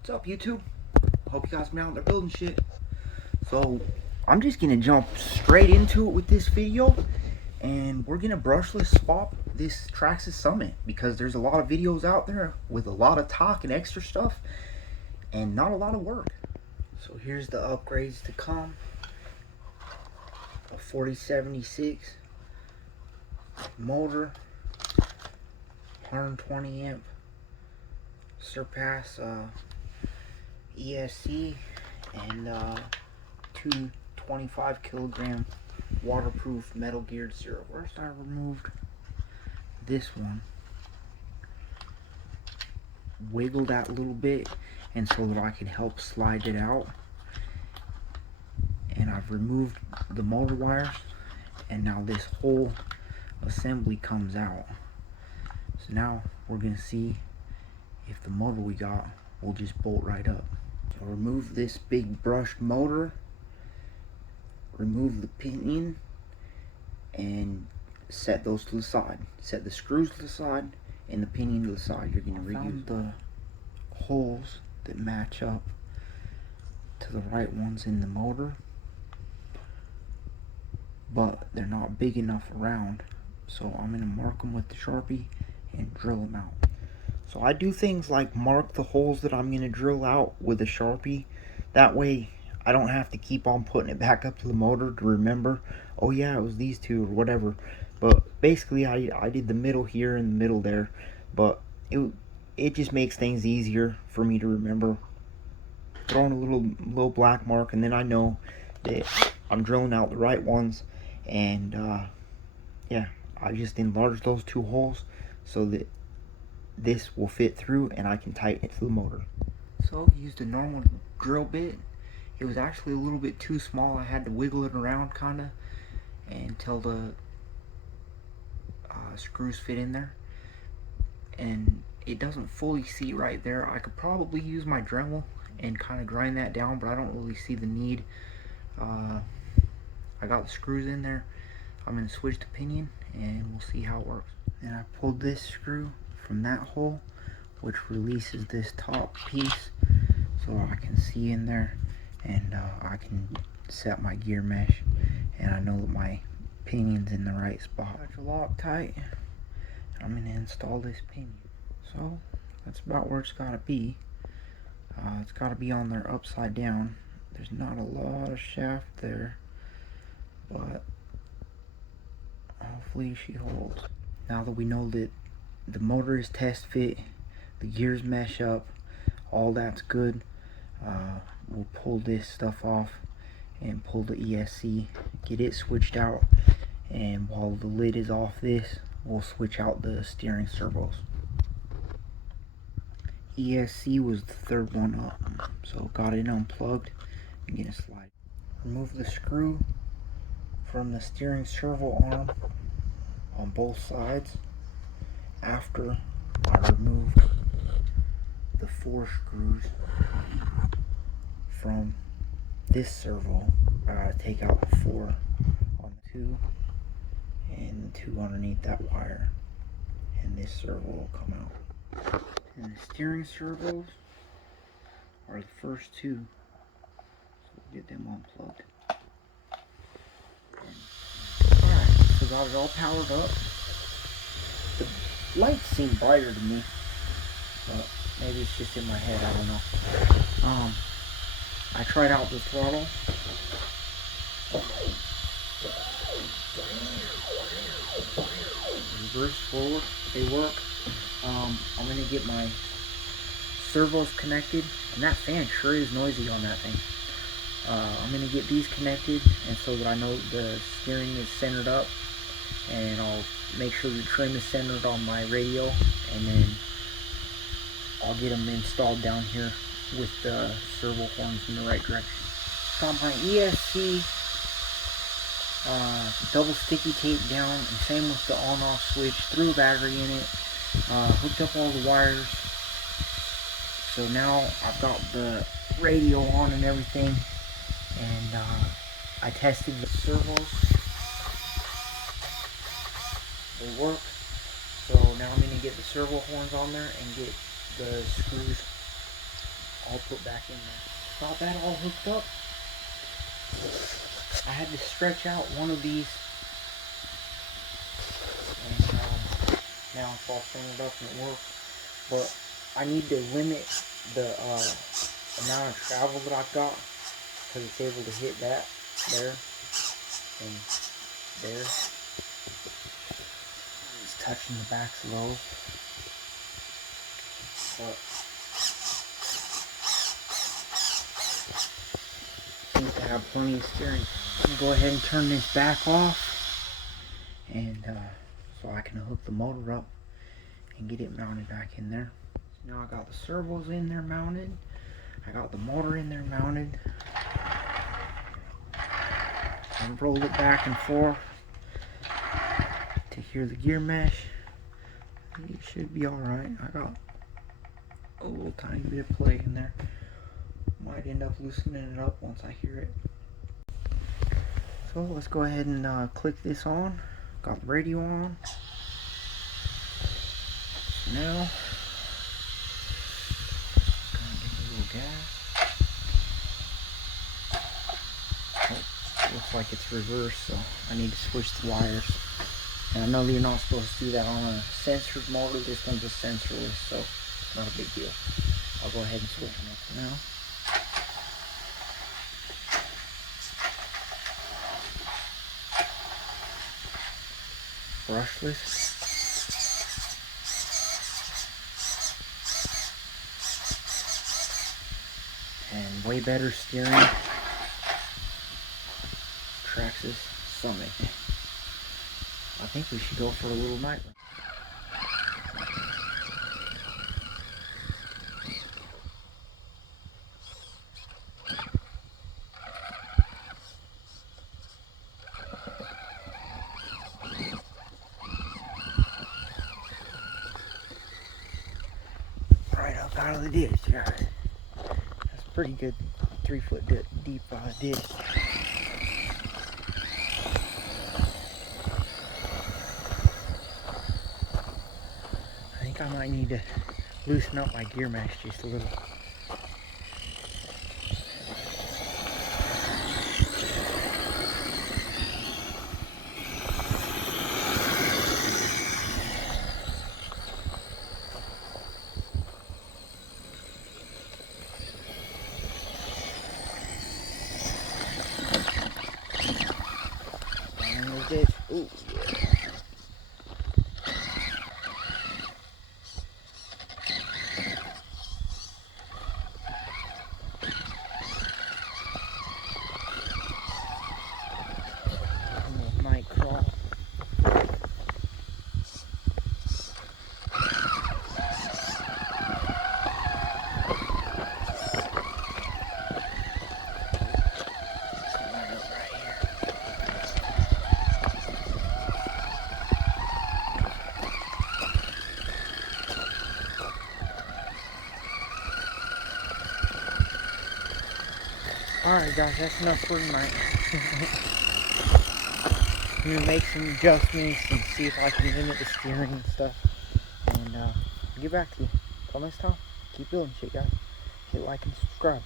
What's up, YouTube? Hope you guys been out there building shit. So, I'm just gonna jump straight into it with this video, and we're gonna brushless swap this Traxxas Summit because there's a lot of videos out there with a lot of talk and extra stuff, and not a lot of work. So here's the upgrades to come: a 4076 motor, 120 amp Surpass ESC, and two 25 kilogram waterproof metal geared servo. First, I removed this one, wiggled that a little bit, and so that I could help slide it out. And I've removed the motor wires, and now this whole assembly comes out. So now we're gonna see if the motor we got will just bolt right up. So remove this big brushed motor, remove the pinion, and set those to the side. Set the screws to the side and the pinion to the side. You're going to reuse the holes that match up to the right ones in the motor, but they're not big enough around, so I'm going to mark them with the Sharpie and drill them out. So I do things like mark the holes that I'm going to drill out with a Sharpie. That way I don't have to keep on putting it back up to the motor to remember, oh yeah, it was these two or whatever. But basically I did the middle here and the middle there, but it just makes things easier for me to remember. Throwing a little black mark, and then I know that I'm drilling out the right ones. And yeah, I just enlarged those two holes so that this will fit through and I can tighten it to the motor. So used a normal drill bit. It was actually a little bit too small. I had to wiggle it around kinda until the screws fit in there, and it doesn't fully seat right there. I could probably use my Dremel and kind of grind that down, but I don't really see the need. I got the screws in there. I'm going to switch the pinion and we'll see how it works. And I pulled this screw from that hole, which releases this top piece so I can see in there, and I can set my gear mesh, and I know that my pinion's in the right spot. Got your Loctite. I'm going to install this pinion. So that's about where it's got to be. It's got to be on there upside down. There's not a lot of shaft there, but hopefully she holds. Now that we know that the motor is test fit, the gears mesh up, all that's good, we'll pull this stuff off and pull the ESC, get it switched out, and while the lid is off this, we'll switch out the steering servos. ESC was the third one up, so got it unplugged and gonna slide. Remove the screw from the steering servo arm on both sides. After I removed the 4 screws from this servo, I gotta take out the 4 on the 2 and the 2 underneath that wire, and this servo will come out. And the steering servos are the first 2, so we'll get them unplugged. Alright, so got it all powered up. The lights seem brighter to me, but maybe it's just in my head, I don't know. I tried out the throttle. Reverse, forward, they work. I'm gonna get my servos connected, and that fan sure is noisy on that thing. I'm gonna get these connected, and so that I know the steering is centered up, and I'll make sure the trim is centered on my radio, and then I'll get them installed down here with the servo horns in the right direction. Got my ESC double sticky tape down, and same with the on-off switch. Threw a battery in it, hooked up all the wires. So now I've got the radio on and everything, and I tested the servos. They work. So now I'm going to get the servo horns on there and get the screws all put back in there. Got that all hooked up. I had to stretch out one of these, and now it's all centered up and it works. But I need to limit the amount of travel that I've got, because it's able to hit that there and there. It's touching the backs of those. But seems to have plenty of steering. I'm going to go ahead and turn this back off, and so I can hook the motor up and get it mounted back in there. So now I got the servos in there mounted. I got the motor in there mounted. And roll it back and forth to hear the gear mesh. It should be alright. I got a little tiny bit of play in there. Might end up loosening it up once I hear it. So let's go ahead and click this on. Got the radio on. Now, gonna give it a little gas. Oh, looks like it's reversed, so I need to switch the wires. And I know that you're not supposed to do that on a censored motor. This one's a sensorless, so not a big deal. I'll go ahead and switch them up now. Brushless. And way better steering. Traxxas Summit. I think we should go for a little night run. Right up out of the ditch, guys. That's a pretty good 3-foot deep ditch. I think I might need to loosen up my gear mesh just a little. Ditch. Ooh, yeah. Night crawl. Alright guys, that's enough for tonight. I'm going to make some adjustments and see if I can limit the steering and stuff. And get back to you. Until next time, keep building shit guys. Hit like and subscribe.